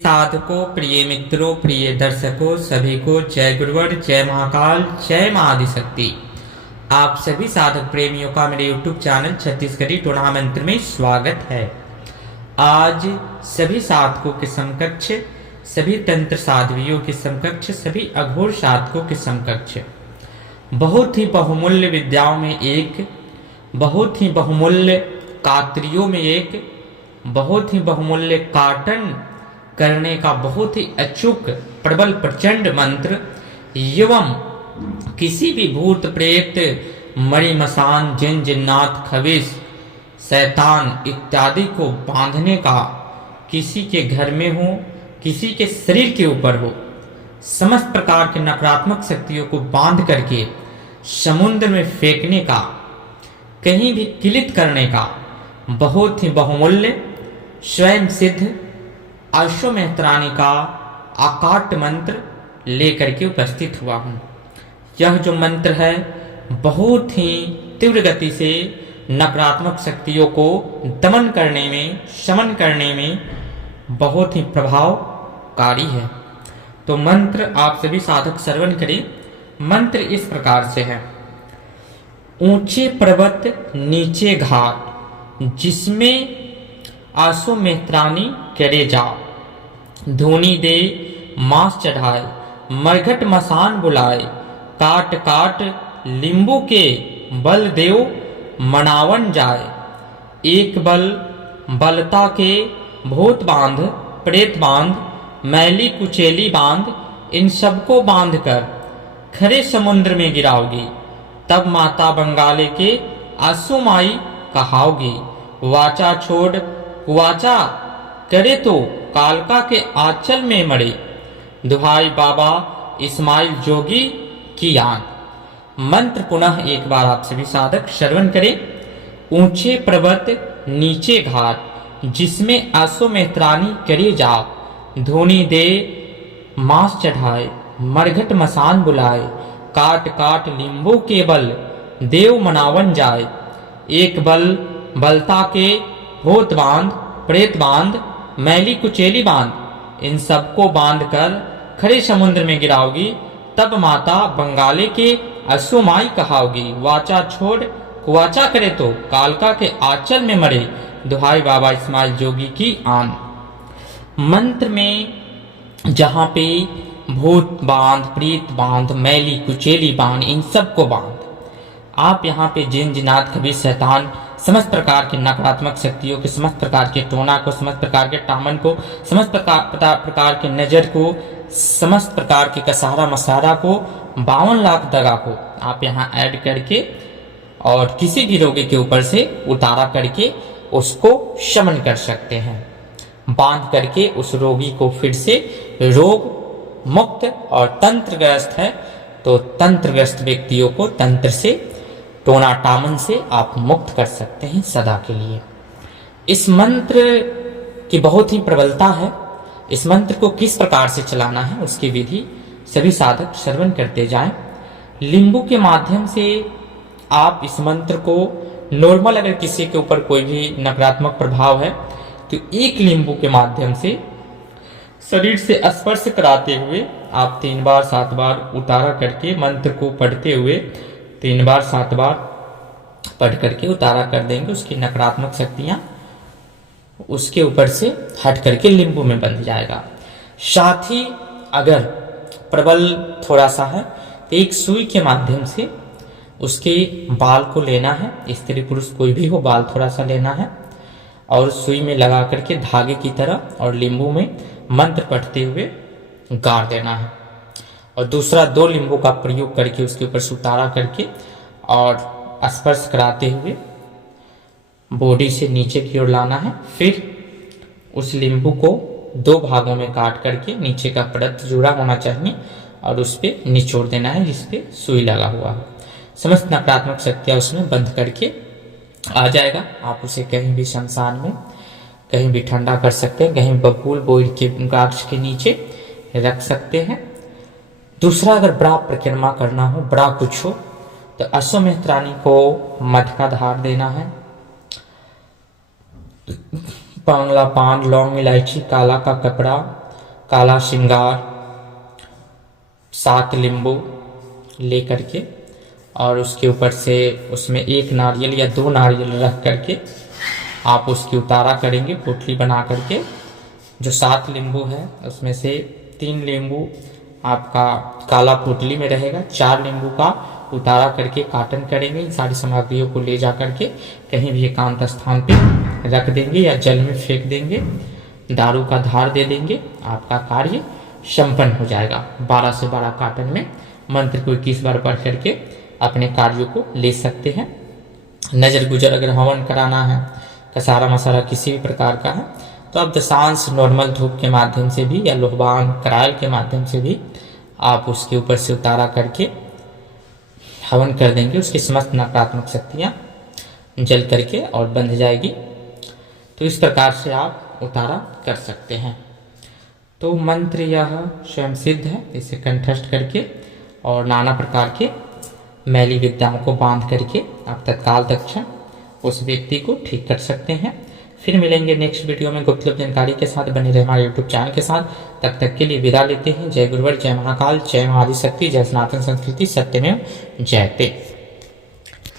साधकों, प्रिय मित्रों, प्रिय दर्शकों, सभी को जय गुरुवर, जय महाकाल, जय मां आदिशक्ति। आप सभी साधक प्रेमियों का मेरे YouTube चैनल छत्तीसगढ़ी टोना मंत्र में स्वागत है। आज सभी साधकों के समकक्ष, सभी तंत्र साध्वियों के समकक्ष, सभी अघोर साधकों के समकक्ष बहुत ही बहुमूल्य विद्याओं में एक, बहुत ही बहुमूल्य कात्रियों में एक, बहुत ही बहुमूल्य काटन करने का बहुत ही अचूक प्रबल प्रचंड मंत्र एवं किसी भी भूत प्रेत मणि मसान जिन जिन्नात खबिस शैतान इत्यादि को बांधने का, किसी के घर में हो, किसी के शरीर के ऊपर हो, समस्त प्रकार के नकारात्मक शक्तियों को बांध करके समुद्र में फेंकने का, कहीं भी किलित करने का बहुत ही बहुमूल्य स्वयं सिद्ध अश्वमेधरानी का आकाट मंत्र लेकर के उपस्थित हुआ हूँ। यह जो मंत्र है बहुत ही तीव्र गति से नकारात्मक शक्तियों को दमन करने में, शमन करने में बहुत ही प्रभावकारी है। तो मंत्र आप सभी साधक श्रवण करें। मंत्र इस प्रकार से है। ऊंचे पर्वत नीचे घाट, जिसमें आसो मेहत्रानी करे जाओ, धूनी दे मांस चढ़ाए, मरघट मसान बुलाए, काट काट लींबू के बल देव मनावन जाए, एक बल बलता के भूत बांध, प्रेत बांध, मैली कुचेली बांध, इन सबको बांध कर खरे समुद्र में गिराओगी, तब माता बंगाले के आंसू माई कहाओगी। वाचा छोड़ कुवाचा करे तो कालका के आंचल में मरे, दुहाई बाबा इस्माइल जोगी की आन। मंत्र पुनः एक बार आप सभी साधक श्रवण करें। ऊंचे पर्वत नीचे घाट, जिसमें आसो मेहत्रानी करे जाओ, धूनी दे मांस चढ़ाए, मरघट मसान बुलाए, काट काट लींबू के बल देव मनावन जाए, एक बल बलता के भूत बांध, प्रेत बांध, मैली कुचेली बांध, इन सबको बांध कर खरे समुद्र में गिराओगी, तब माता बंगाले के अश्वमाई कहाओगी। वाचा छोड़ कुवाचा करे तो कालका के आंचल में मरे, दुहाई बाबा इस्माइल जोगी की आन। मंत्र में जहाँ पे भूत बांध, प्रीत बांध, मैली कुचेली बांध, इन सबको बांध, आप यहाँ पे जिन जिनात खबीस शैतान समस्त प्रकार के नकारात्मक शक्तियों के, समस्त प्रकार के टोना को, समस्त प्रकार के टामन को, समस्त प्रकार के नजर को, समस्त प्रकार के कसारा मसारा को, 52 लाख दगा को आप यहाँ ऐड करके और किसी भी रोगी के ऊपर से उतारा करके उसको शमन कर सकते हैं। बांध करके उस रोगी को फिर से रोग मुक्त, और तंत्रग्रस्त है तो तंत्रग्रस्त व्यक्तियों को तंत्र से, टोना टामन से आप मुक्त कर सकते हैं सदा के लिए। इस मंत्र की बहुत ही प्रबलता है। इस मंत्र को किस प्रकार से चलाना है उसकी विधि सभी साधक श्रवण करते जाएं। लींबू के माध्यम से आप इस मंत्र को नॉर्मल, अगर किसी के ऊपर कोई भी नकारात्मक प्रभाव है तो एक लींबू के माध्यम से शरीर से स्पर्श कराते हुए आप 3 बार 7 बार उतारा करके मंत्र को पढ़ते हुए 3 बार 7 बार पढ़ करके उतारा कर देंगे। उसकी नकारात्मक शक्तियां उसके ऊपर से हट करके लींबू में बंध जाएगा। साथ ही अगर प्रबल थोड़ा सा है तो एक सुई के माध्यम से उसके बाल को लेना है, स्त्री पुरुष कोई भी हो, बाल थोड़ा सा लेना है और सुई में लगा करके धागे की तरह और लींबू में मंत्र पढ़ते हुए गाड़ देना है, और दूसरा 2 लींबू का प्रयोग करके उसके ऊपर से उतारा करके और स्पर्श कराते हुए बॉडी से नीचे की ओर लाना है। फिर उस लींबू को 2 भागों में काट करके नीचे का परत जुड़ा होना चाहिए और उस पर निचोड़ देना है जिसपे सुई लगा हुआ है। समस्त नकारात्मक शक्तियाँ उसमें बंद करके आ जाएगा। आप उसे कहीं भी शमशान में कहीं भी ठंडा कर सकते हैं, कहीं बबूल बोइल के गाछ के नीचे रख सकते हैं। दूसरा, अगर बड़ा परिक्रमा करना हो, बड़ा कुछ हो, तो अश्वमेधरानी को मध का धार देना है, बांग्ला पान, लौंग, इलायची, काला का कपड़ा, काला श्रृंगार, 7 नींबू लेकर के और उसके ऊपर से उसमें 1 नारियल या 2 नारियल रख करके आप उसकी उतारा करेंगे पोटली बना करके। जो 7 नींबू है उसमें से 3 नींबू आपका काला पोटली में रहेगा, 4 नींबू का उतारा करके काटन करेंगे। इन सारी सामग्रियों को ले जा करके कहीं भी एकांत स्थान पे रख देंगे या जल में फेंक देंगे, दारू का धार दे देंगे, आपका कार्य संपन्न हो जाएगा। 12 से 12 काटन में मंत्र को 21 बार पढ़ करके अपने कार्यों को ले सकते हैं। नजर गुजर अगर हवन कराना है, कसारा मसारा किसी भी प्रकार का है, तो आप दशांश नॉर्मल धूप के माध्यम से भी या लोहबान करायल के माध्यम से भी आप उसके ऊपर से उतारा करके हवन कर देंगे। उसकी समस्त नकारात्मक शक्तियाँ जल करके और बंध जाएगी। तो इस प्रकार से आप उतारा कर सकते हैं। तो मंत्र यह स्वयं सिद्ध है, इसे कंठस्थ करके और नाना प्रकार के मैली विद्याओं को बांध करके आप तत्काल तत्क्षण उस व्यक्ति को ठीक कर सकते हैं। फिर मिलेंगे नेक्स्ट वीडियो में गुप्त जानकारी के साथ। बने रहे हमारे यूट्यूब चैनल के साथ। तब तक के लिए विदा लेते हैं। जय गुरुवर, जय महाकाल, जय महाआदिशक्ति, जय सनातन संस्कृति, सत्यमेव जयते।